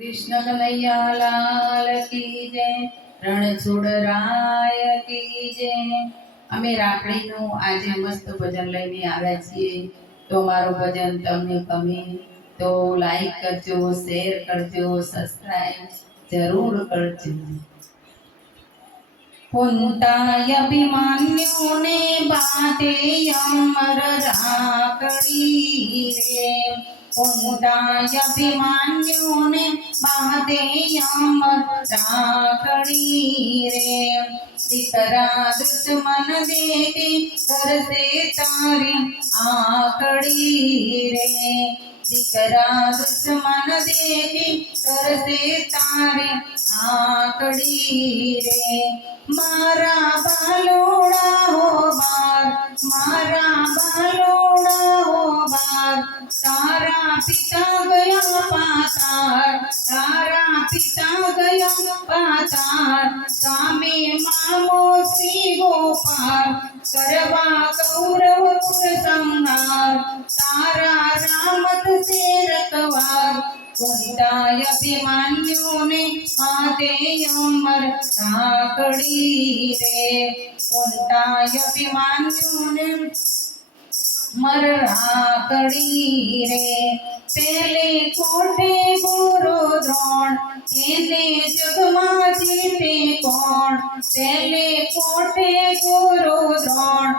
કૃષ્ણ કનૈયા લાલ કી જય રણછોડરાય કી જય અમે રાપડીનું આજે મસ્ત ભજન લઈને આવ્યા છીએ તો મારું ભજન તમને ગમે તો લાઈક કરજો શેર કરજો સબસ્ક્રાઈબ જરૂર કરજો પુંતાય અભિમાન્યુને બાતે અમર રાખડી રે પુંતાય અભિમાન્યુને બાતે અમર રાખડી રે દીકરા દુશ્મન દેખે કરશે તારી આકડી રે દીકરા દુશ્મન દેખે કરશે તારી આકડી રે મારા બાલોડા હો બાર મારા બાલોડા હો બાર पिता गया पाताल तारा पिता गया पाताल स्वामी मामो श्री गोपाल सर्वा कौरव संहार तारा राम से अभिमान्यो ने माते मातेयमर साकडी रे अभिमान्यो ने मर राकडी रे। પેલે કોઠે ગુરુ દ્રોણ એને જગમાં જીતે કોણ પેલે કોઠે ગુરુ દ્રોણ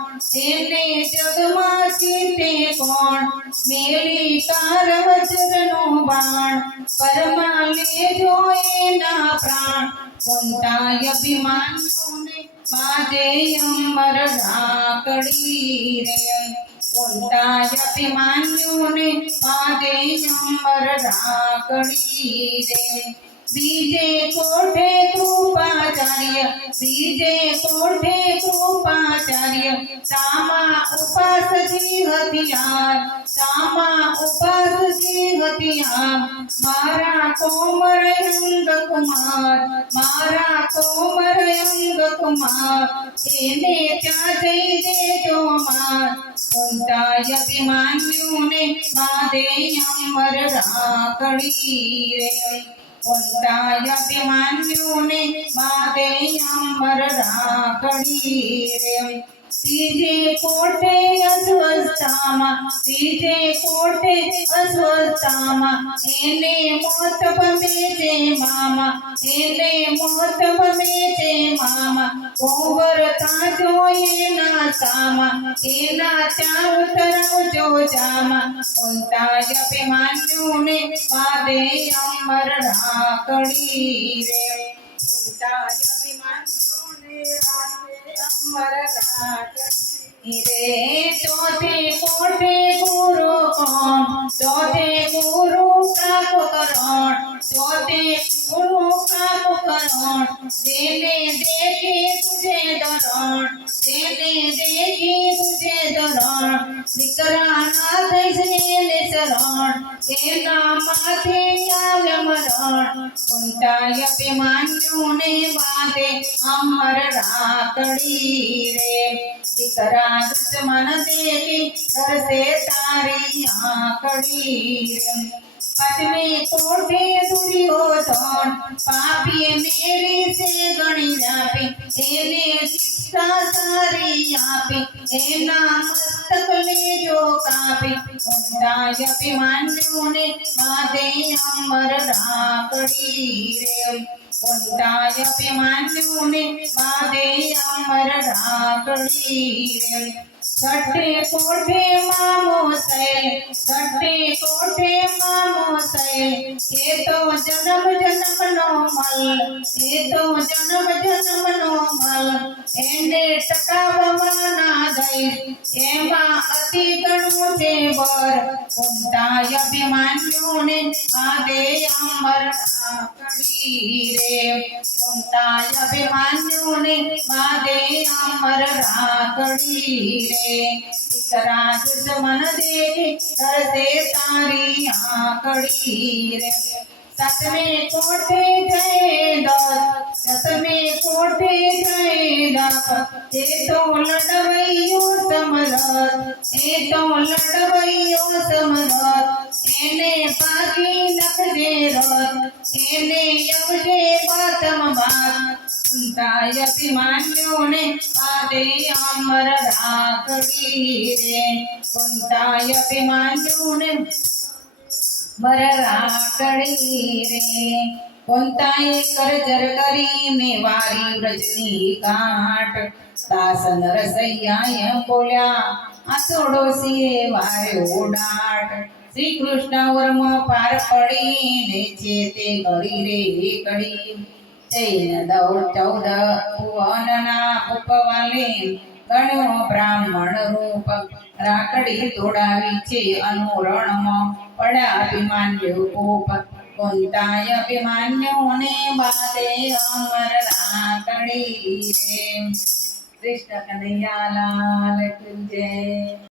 એને જગમાં જીતે કોણ મેલી કાર વજ્રનો બાણ પરમા લેજો એના પ્રાણ કુંતાય અભિમાન્યુને માદે અમર રાખડી રે કુંતાય અભિમાન્યુને માદે અમર રાખડી રે બીજે કોઠે કૃપાચાર્ય બીજે કોઠે કૃપાચાર્ય સામા ઉપાસજી હથિયાર સામા ઉપાસજી હથિયાર મારા કોમર અંગ કુમાર મારા કોમર અંગ કુમાર એને ત્યાં જઈ દેજો માર ുനെ പാതേയംബര രാകടീരേ ഉണ്ടായഭിമാന്യൂനെ പാതേയംബര രാകടീരേ सीधे कोठे अस्वस्थामा सीधे कोठे अस्वस्थामा એને મોત પમે છે મામા એને મોત પમે છે મામા કોવર તાજો એના સામા એના ત્યાં ઉતરવજો જામા કુંતાય અભિમાન્યુને માદે અમર રાખડી રે કુંતાય અભિમાન્યુને રાધે અમર રાખડી રે ચોથે કોઠે ગુરુ કોણ ચોથે ગુરુ કાપ કરણ ચોથે ગુરુ કાપ કરણ જેને દેખે તુજે દરણ જેને દેખે તુજે દરણ દીકરા ના થઈ ને શરણ એના માથે આવે મરણ કુંતાય અભિમાન્યુને બાંધે અમર રાખડી રે ఇతరాదృష్ట మనసేటి దరసే తారీ ఆకడీర్యం पश्चिमी कोठे दुर्योधन पापी मेरे से गणी जापे एने शिक्षा सारी आपे एना मस्तक ले जो कापे उनका अभिमान ने माते अमर राकड़ी रे ഉണ്ടായപ്പി മാന്യൂനെ മാതേയമരടാകളീരൻ സട്ടേ കോട്ടേ മാമോസൈൽ സട്ടേ കോട്ടേ മാമോസൈൽ ഏതോ ജനമ ജനമ നോമൽ ഏതോ ജനമ ജനമ നോമൽ જન્મનો મલ એ તો જન્મ જન્મનો મલ એને ટકાવવાના દઈ એમાં અતિ ગણું છે બર કુંતાય અભિમાન્યુને આદે અમર રાખડી રે કુંતાય અભિમાન્યુને માદે અમર રાખડી રે દીકરા દુશ્મન દેખે કરશે તારી આકડી રે સતમે કોઠે જય દત્ત સતમે કોઠે જય દત્ત એ તો લડવૈયો સમરથ એ તો લડવૈયો સમરથ એને પાકી નખજે રથ એને યવજે પ્રથમ ભાગ સંતાય અભિમાન્યોને પાદે અમર રાખડી રે સંતાય અભિમાન્યોને बरराकडी रे. कोणताही करजर करी मे वारी व्रजनी काट तासन रसय्याय बोल्या आसोडोसी वारे ओडाट श्रीकृष्णावर म पार पडी नेचे ते गळी रे कडी. जैन दौड चौद भुवनना उपवाले. ગણ્યો બ્રાહ્મણ રૂપ. રાખડી તોડાવી છે અનુરણમાં. અભિમાન્યુ કોપ કુંતાય અભિમાન્યુને બાદે અમર રાખડી રે. કૃષ્ણ કનૈયાલાલ જય